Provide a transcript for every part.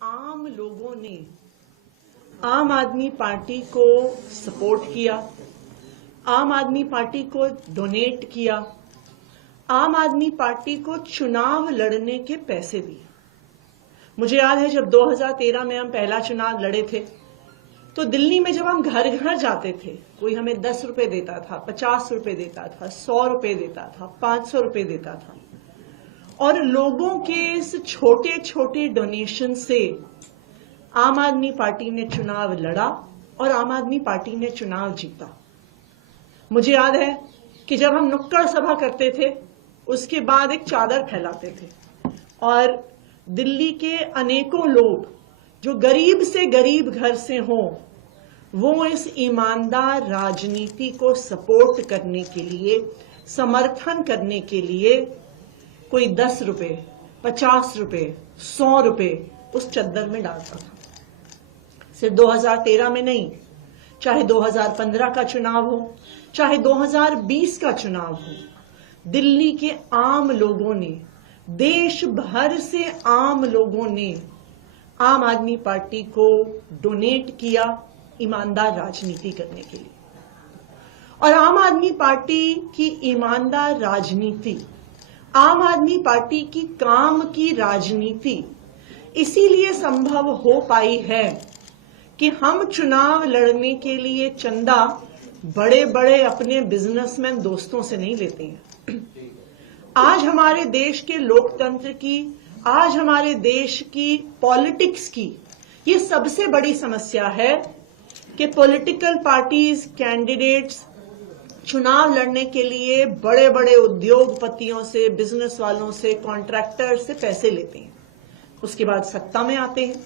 आम लोगों ने आम आदमी पार्टी को सपोर्ट किया, आम आदमी पार्टी को डोनेट किया, आम आदमी पार्टी को चुनाव लड़ने के पैसे दिए। मुझे याद है जब 2013 में हम पहला चुनाव लड़े थे तो दिल्ली में जब हम घर घर जाते थे, कोई हमें 10 रुपए देता था, 50 रुपए देता था, 100 रुपए देता था, 500 रुपए देता था, और लोगों के इस छोटे छोटे डोनेशन से आम आदमी पार्टी ने चुनाव लड़ा और आम आदमी पार्टी ने चुनाव जीता। मुझे याद है कि जब हम नुक्कड़ सभा करते थे उसके बाद एक चादर फैलाते थे और दिल्ली के अनेकों लोग जो गरीब से गरीब घर से हों वो इस ईमानदार राजनीति को सपोर्ट करने के लिए, समर्थन करने के लिए कोई 10 रुपए, 50 रुपए, 100 रुपए उस चद्दर में डालता था। सिर्फ 2013 में नहीं, चाहे 2015 का चुनाव हो, चाहे 2020 का चुनाव हो, दिल्ली के आम लोगों ने, देश भर से आम लोगों ने आम आदमी पार्टी को डोनेट किया ईमानदार राजनीति करने के लिए। और आम आदमी पार्टी की ईमानदार राजनीति, आम आदमी पार्टी की काम की राजनीति इसीलिए संभव हो पाई है कि हम चुनाव लड़ने के लिए चंदा बड़े बड़े अपने बिजनेसमैन दोस्तों से नहीं लेते हैं। आज हमारे देश के लोकतंत्र की, आज हमारे देश की पॉलिटिक्स की ये सबसे बड़ी समस्या है कि पॉलिटिकल पार्टीज, कैंडिडेट्स चुनाव लड़ने के लिए बड़े बड़े उद्योगपतियों से, बिजनेस वालों से, कॉन्ट्रैक्टर से पैसे लेते हैं, उसके बाद सत्ता में आते हैं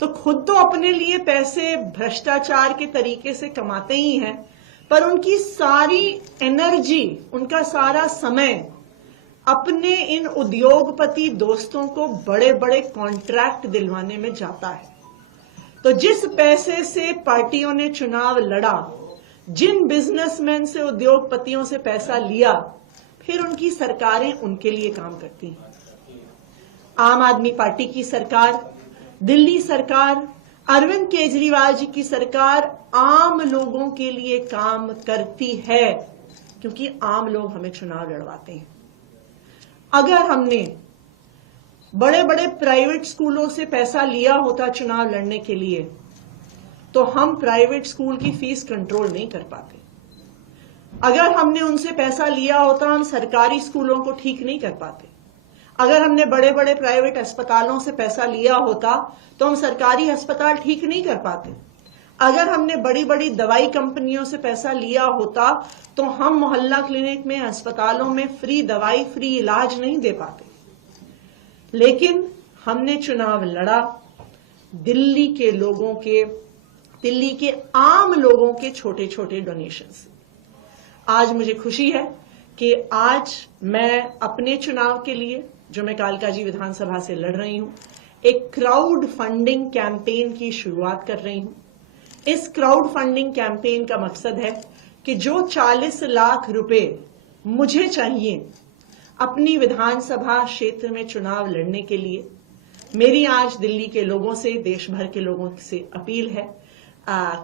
तो खुद तो अपने लिए पैसे भ्रष्टाचार के तरीके से कमाते ही हैं, पर उनकी सारी एनर्जी, उनका सारा समय अपने इन उद्योगपति दोस्तों को बड़े बड़े कॉन्ट्रैक्ट दिलवाने में जाता है। तो जिस पैसे से पार्टियों ने चुनाव लड़ा, जिन बिजनेसमैन से, उद्योगपतियों से पैसा लिया, फिर उनकी सरकारें उनके लिए काम करती हैं। आम आदमी पार्टी की सरकार, दिल्ली सरकार, अरविंद केजरीवाल जी की सरकार आम लोगों के लिए काम करती है क्योंकि आम लोग हमें चुनाव लड़वाते हैं। अगर हमने बड़े बड़े प्राइवेट स्कूलों से पैसा लिया होता चुनाव लड़ने के लिए तो हम प्राइवेट स्कूल की फीस कंट्रोल नहीं कर पाते। अगर हमने उनसे पैसा लिया होता हम सरकारी स्कूलों को ठीक नहीं कर पाते। अगर हमने बड़े बड़े प्राइवेट अस्पतालों से पैसा लिया होता तो हम सरकारी अस्पताल ठीक नहीं कर पाते। अगर हमने बड़ी बड़ी दवाई कंपनियों से पैसा लिया होता तो हम मोहल्ला क्लिनिक में, अस्पतालों में फ्री दवाई, फ्री इलाज नहीं दे पाते। लेकिन हमने चुनाव लड़ा दिल्ली के लोगों के, दिल्ली के आम लोगों के छोटे छोटे डोनेशन से। आज मुझे खुशी है कि आज मैं अपने चुनाव के लिए, जो मैं कालकाजी विधानसभा से लड़ रही हूं, एक क्राउड फंडिंग कैंपेन की शुरुआत कर रही हूं। इस क्राउड फंडिंग कैंपेन का मकसद है कि जो 40 लाख रुपए मुझे चाहिए अपनी विधानसभा क्षेत्र में चुनाव लड़ने के लिए, मेरी आज दिल्ली के लोगों से, देश भर के लोगों से अपील है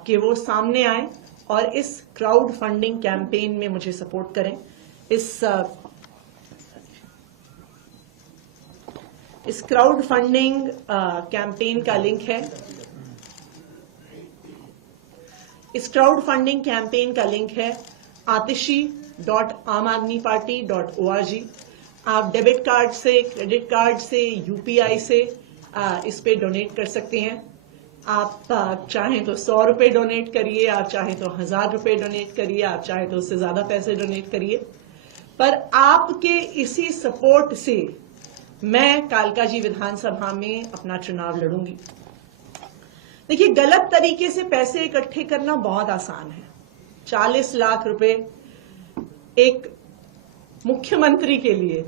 कि वो सामने आए और इस क्राउड फंडिंग कैंपेन में मुझे सपोर्ट करें। इस क्राउड फंडिंग कैंपेन का लिंक है, इस क्राउड फंडिंग कैंपेन का लिंक है atishi.amadmiparty.org। आप डेबिट कार्ड से, क्रेडिट कार्ड से, यूपीआई से इस पे डोनेट कर सकते हैं। आप चाहें तो 100 रुपए डोनेट करिए, आप चाहें तो 1000 रुपए डोनेट करिए, आप चाहें तो उससे ज्यादा पैसे डोनेट करिए, पर आपके इसी सपोर्ट से मैं कालकाजी विधानसभा में अपना चुनाव लड़ूंगी। देखिए, गलत तरीके से पैसे इकट्ठे करना बहुत आसान है। 40 लाख रुपए एक मुख्यमंत्री के लिए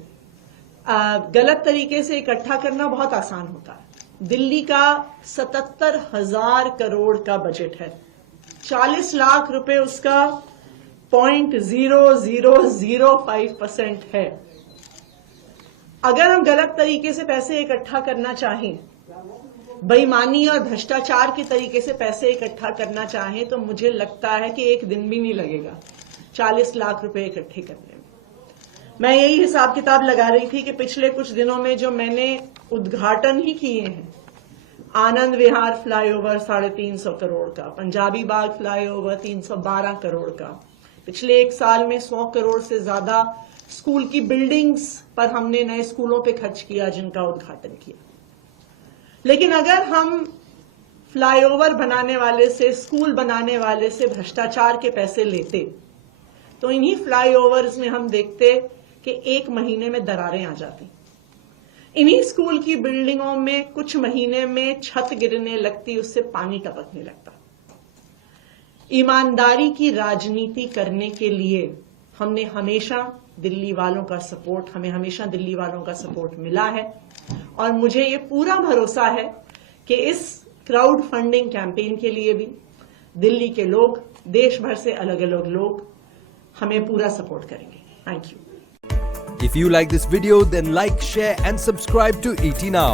गलत तरीके से इकट्ठा करना बहुत आसान होता है। दिल्ली का 77,000 करोड़ का बजट है, 40 लाख रुपए उसका 0.0005% है। अगर हम गलत तरीके से पैसे इकट्ठा करना चाहें बेईमानी और भ्रष्टाचार के तरीके से पैसे इकट्ठा करना चाहें तो मुझे लगता है कि एक दिन भी नहीं लगेगा 40 लाख रुपए इकट्ठे करने में। मैं यही हिसाब किताब लगा रही थी कि पिछले कुछ दिनों में जो मैंने उद्घाटन ही किए हैं, आनंद विहार फ्लाईओवर 350 करोड़ का, पंजाबी बाग फ्लाईओवर 312 करोड़ का, पिछले एक साल में 100 करोड़ से ज्यादा स्कूल की बिल्डिंग्स पर हमने नए स्कूलों पे खर्च किया जिनका उद्घाटन किया। लेकिन अगर हम फ्लाईओवर बनाने वाले से, स्कूल बनाने वाले से भ्रष्टाचार के पैसे लेते तो इन्हीं फ्लाईओवर्स में हम देखते कि एक महीने में दरारें आ जाती, इन्हीं स्कूल की बिल्डिंगों में कुछ महीने में छत गिरने लगती, उससे पानी टपकने लगता। ईमानदारी की राजनीति करने के लिए हमें हमेशा दिल्ली वालों का सपोर्ट मिला है और मुझे ये पूरा भरोसा है कि इस क्राउड फंडिंग कैंपेन के लिए भी दिल्ली के लोग, देश भर से अलग अलग लोग हमें पूरा सपोर्ट करेंगे। Thank you. If you like this video, then like, share and subscribe to ET Now.